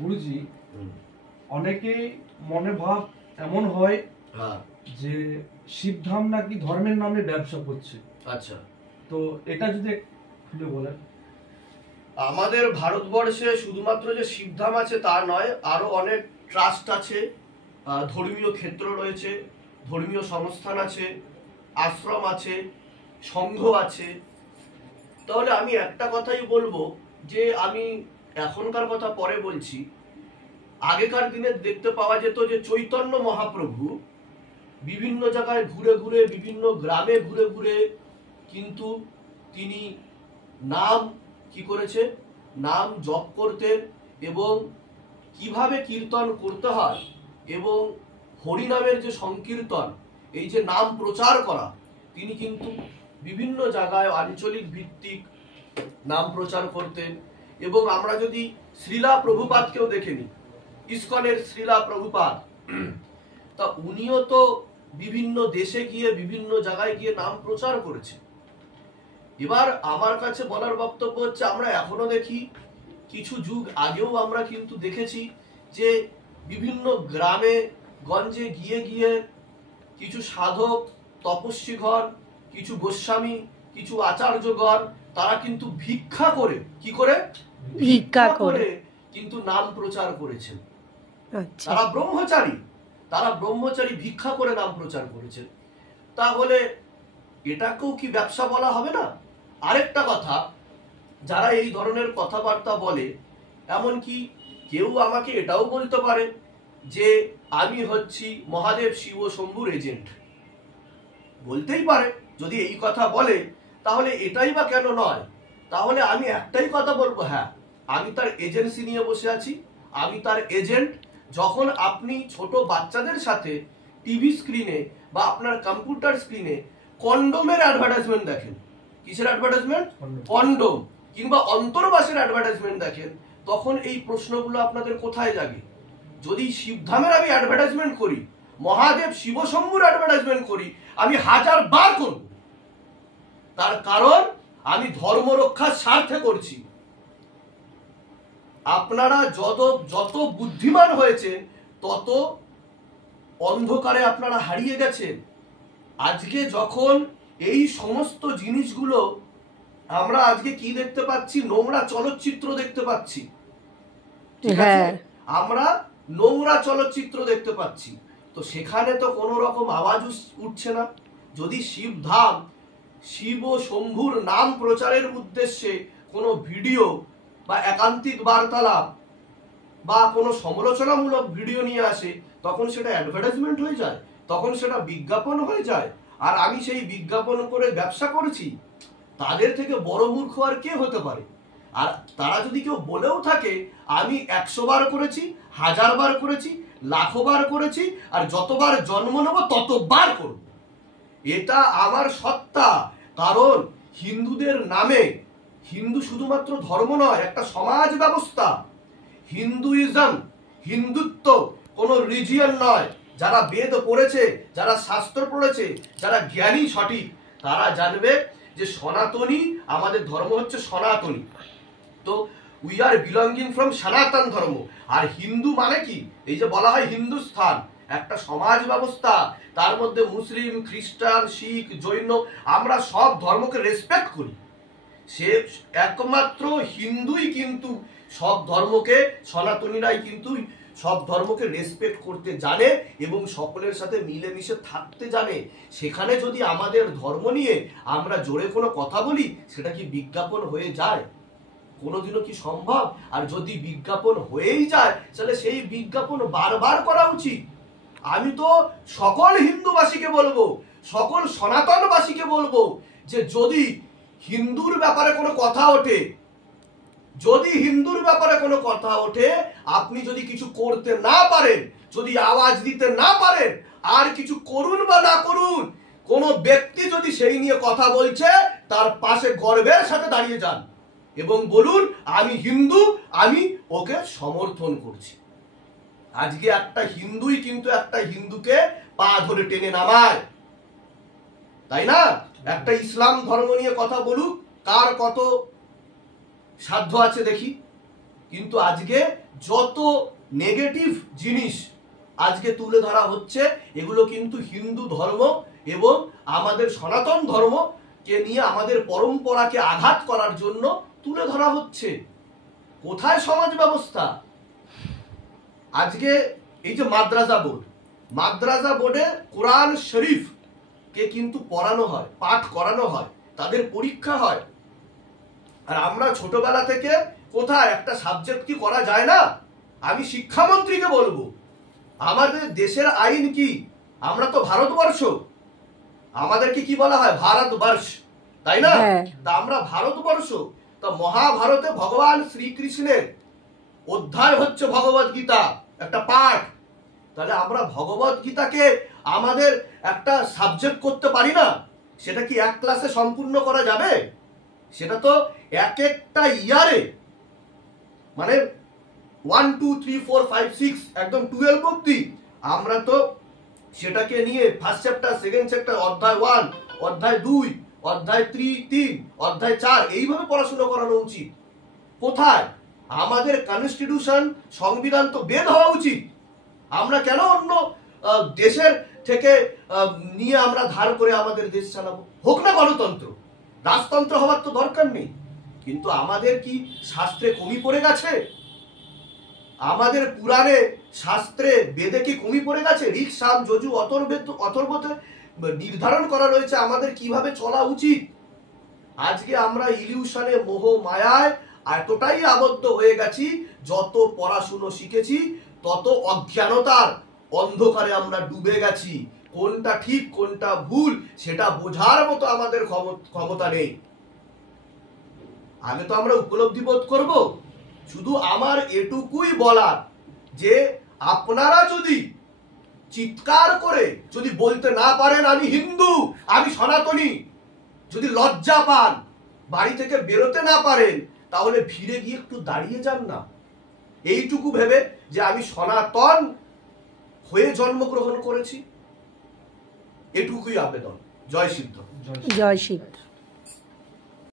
গুরুজি অনেকে মনে ভাব এমন হয় যে শিবধাম নাকি ধর্মের নামে ব্যবসা করছে। আচ্ছা, তো এটা যদি খুলে বলেন। আমাদের ভারতবর্ষে শুধুমাত্র যে শিবধাম আছে তা নয়, আরো অনেক ট্রাস্ট আছে, ধর্মীয় ক্ষেত্র রয়েছে, ধর্মীয় সংস্থান আছে, আশ্রম আছে, সংঘ আছে। তাহলে আমি একটা কথাই বলবো যে আমি এখনকার কথা পরে বলছি, আগেকার দিনে দেখতে পাওয়া যেত যে চৈতন্য মহাপ্রভু বিভিন্ন জায়গায় ঘুরে ঘুরে, বিভিন্ন গ্রামে ঘুরে ঘুরে কিন্তু তিনি নাম কি করেছে, নাম জপ করতেন এবং কিভাবে কীর্তন করতে হয় এবং হরিনামের যে সংকীর্তন, এই যে নাম প্রচার করা, তিনি কিন্তু বিভিন্ন জায়গায় আঞ্চলিক ভিত্তিক নাম প্রচার করতেন। এবং আমরা যদি শ্রীলা প্রভুপাদকেও দেখে নিই, ইসকনের শ্রীলা প্রভুপাদ, তা উনিও তো বিভিন্ন দেশে গিয়ে বিভিন্ন জায়গায় গিয়ে নাম প্রচার করেছে। এবার আমার কাছে বলার বক্তব্য হচ্ছে, আমরা এখনো দেখি, কিছু যুগ আগেও আমরা কিন্তু দেখেছি যে বিভিন্ন গ্রামে গঞ্জে গিয়ে গিয়ে কিছু সাধক তপস্বীগণ, কিছু গোস্বামী, কিছু আচার্যগণ, তারা কিন্তু ভিক্ষা করে, কি করে, ভিক্ষা করে কিন্তু নাম প্রচার করেছেন। তারা ব্রহ্মচারী ভিক্ষা করে নাম প্রচার করেছেন। তাহলে এটাকেও কি ব্যবসা বলা হবে না? আরেকটা কথা, যারা এই ধরনের কথাবার্তা বলে, এমনকি কেউ আমাকে এটাও বলতে পারে যে আমি হচ্ছি মহাদেব শিব শম্ভুর এজেন্ট, বলতেই পারে। যদি এই কথা বলে তাহলে এটাই বা কেন নয়? তাহলে আমি একটাই কথা বলবো, হ্যাঁ, আমি তার এজেন্সি নিয়ে বসে আছি, আমি তার এজেন্ট। যখন আপনি ছোট বাচ্চাদের সাথে টিভি স্ক্রিনে বা আপনার কম্পিউটার স্ক্রিনে কন্ডোমের অ্যাডভার্টাইজমেন্ট দেখেন, কিসের অ্যাডভার্টাইজমেন্ট? কন্ডোম কিংবা অন্তর্বাসের অ্যাডভার্টাইজমেন্ট দেখেন, তখন এই প্রশ্নগুলো আপনাদের কোথায় জাগে? যদি শিবধামের আমি অ্যাডভার্টাইজমেন্ট করি, মহাদেব শিবশম্ভুর অ্যাডভার্টাইজমেন্ট করি, আমি 1000 বার করব। তার কারণ আমি ধর্ম রক্ষার স্বার্থে করছি। আপনারা যত বুদ্ধিমান হয়েছেন তত অন্ধকারে আপনারা হারিয়ে গেছেন। আজকে যখন এই সমস্ত জিনিসগুলো আমরা আজকে কি দেখতে পাচ্ছি, নোংরা চলচ্চিত্র দেখতে পাচ্ছি, ঠিক আছে? আমরা নোংরা চলচ্চিত্র দেখতে পাচ্ছি, তো সেখানে তো কোনো রকম আওয়াজ উঠছে না। যদি শিবধাম, শিব ও শম্ভুর নাম প্রচারের উদ্দেশ্যে কোনো ভিডিও বা একান্তিক বার্তালাপ বা কোনো সমালোচনামূলক ভিডিও নিয়ে আসে, তখন সেটা অ্যাডভার্টাইজমেন্ট হয়ে যায়, তখন সেটা বিজ্ঞাপন হয়ে যায়। আর আমি সেই বিজ্ঞাপন করে ব্যবসা করছি, তাদের থেকে বড় মূর্খ আর কে হতে পারে? আর তারা যদি কেউ বলেও থাকে আমি 100 বার করেছি, 1000 বার করেছি, লাখো বার করেছি, আর যতবার জন্ম নেব ততবার করব, এটা আমার সত্তা। কারণ হিন্দুদের নামে, হিন্দু শুধুমাত্র ধর্ম নয়, একটা সমাজ ব্যবস্থা। হিন্দুইজম, হিন্দুত্ব কোনো রিজিয়ন নয়। যারা বেদ পড়েছে, যারা শাস্ত্র পড়েছে, যারা জ্ঞানী সঠিক, তারা জানবে যে সনাতনী, আমাদের ধর্ম হচ্ছে সনাতনী। তো উই আর বিলঙ্গিং ফ্রম সনাতন ধর্ম। আর হিন্দু মানে কি? এই যে বলা হয় হিন্দুস্থান, একটা সমাজ ব্যবস্থা, তার মধ্যে মুসলিম, খ্রিস্টান, শিখ, জৈন, আমরা সব ধর্মকে রেসপেক্ট করি। সে একমাত্র হিন্দুই কিন্তু সব ধর্মকে, সনাতনীরাই কিন্তু সব ধর্মকে রেসপেক্ট করতে জানে এবং সকলের সাথে মিলেমিশে থাকতে জানে। সেখানে যদি আমাদের ধর্ম নিয়ে আমরা জোরে কোনো কথা বলি, সেটা কি বিজ্ঞাপন হয়ে যায়? কোনোদিনও কি সম্ভব? আর যদি বিজ্ঞাপন হয়েই যায়, তাহলে সেই বিজ্ঞাপন বারবার করা উচিত। আমি তো সকল হিন্দুবাসীকে বলবো, সকল সনাতনবাসীকে বলবো যে যদি হিন্দুর ব্যাপারে কোনো কথা ওঠে, যদি হিন্দুর ব্যাপারে কোনো কথা ওঠে, আপনি যদি কিছু করতে না পারেন, যদি আওয়াজ দিতে না পারেন, আর কিছু করুন বা না করুন, কোন ব্যক্তি যদি সেই নিয়ে কথা বলছে, তার পাশে গর্বের সাথে দাঁড়িয়ে যান এবং বলুন আমি হিন্দু, আমি ওকে সমর্থন করছি। আজকে একটা হিন্দুই কিন্তু একটা হিন্দুকে পা ধরে টেনে নামায়, তাই না? একটা ইসলাম ধর্ম নিয়ে কথা বলুক, কার কত সাধ্য আছে দেখি। কিন্তু আজকে যত নেগেটিভ জিনিস আজকে তুলে ধরা হচ্ছে, এগুলো কিন্তু হিন্দু ধর্ম এবং আমাদের সনাতন ধর্মকে নিয়ে আমাদের পরম্পরাকে আঘাত করার জন্য তুলে ধরা হচ্ছে। কোথায় সমাজ ব্যবস্থা? আজকে এই যে মাদ্রাসা বোর্ডে কোরআন শরীফ কে কিন্তু পড়ানো হয়, পাঠ করানো হয়, তাদের পরীক্ষা হয়। আর আমরা ছোটবেলা থেকে কোথায় একটা সাবজেক্ট কি করা যায় না? আমি শিক্ষামন্ত্রীকে বলবো, আমাদের দেশের আইন কি? আমরা তো ভারতবর্ষ, আমাদেরকে কি বলা হয়? ভারতবর্ষ, তাই না? তা আমরা ভারতবর্ষ। তা মহাভারতে ভগবান শ্রীকৃষ্ণের অধ্যায় হচ্ছে ভগবত গীতা, একটা পাঠ। তাহলে আমরা ভগবত গীতাকে আমাদের একটা সাবজেক্ট করতে পারি না? সেটা কি এক ক্লাসে সম্পূর্ণ করা যাবে? সেটা তো এক একটা ইয়ারে, মানে 1 2 3 4 5 6 একদম 12 অব্দি আমরা তো সেটাকে নিয়ে ফার্স্ট চ্যাপ্টার, সেকেন্ড চ্যাপ্টার, অধ্যায় 1, অধ্যায় 2, অধ্যায় 3, অধ্যায় 4 এইভাবে পড়াশোনা করানো উচিত। কোথায়? আমাদের কনস্টিটিউশন, সংবিধান তো বেদ হওয়া উচিত। আমরা কেন অন্য দেশের থেকে নিয়ে আমরা ধার করে আমাদের দেশ চালাবো? হোক না গণতন্ত্র, রাজতন্ত্র হওয়ার তো দরকার নেই। কিন্তু আমাদের কি শাস্ত্রে কমি পড়ে গেছে? আমাদের পুরাণে, শাস্ত্রে, বেদে কি কমি পড়ে গেছে? ঋক, সাম, যজু, অথর্বতে নির্ধারণ করা রয়েছে আমাদের কিভাবে চলা উচিত। আজকে আমরা ইলিউশনে, মোহ মায়ায় এতটাই আবদ্ধ হয়ে গেছি, যত পড়াশুনো শিখেছি তত অজ্ঞানতার অন্ধকারে আমরা ডুবে গেছি। কোনটা ঠিক কোনটা ভুল সেটা বোঝার মতো আমাদের ক্ষমতা নেই। আগে তো আমরা উপলব্ধি বোধ করব। শুধু আমার এটুকুই বলার যে আপনারা যদি চিৎকার করে যদি বলতে না পারেন আমি হিন্দু, আমি সনাতনী, যদি লজ্জা পান, বাড়ি থেকে বেরোতে না পারেন, তাহলে ফিরে গিয়ে একটু দাঁড়িয়ে যান না। এইটুকু ভেবে যে আমি সনাতন হয়ে জন্মগ্রহণ করেছি, এটুকুই আবেদন। জয় সিদ্ধ। জয় শিব।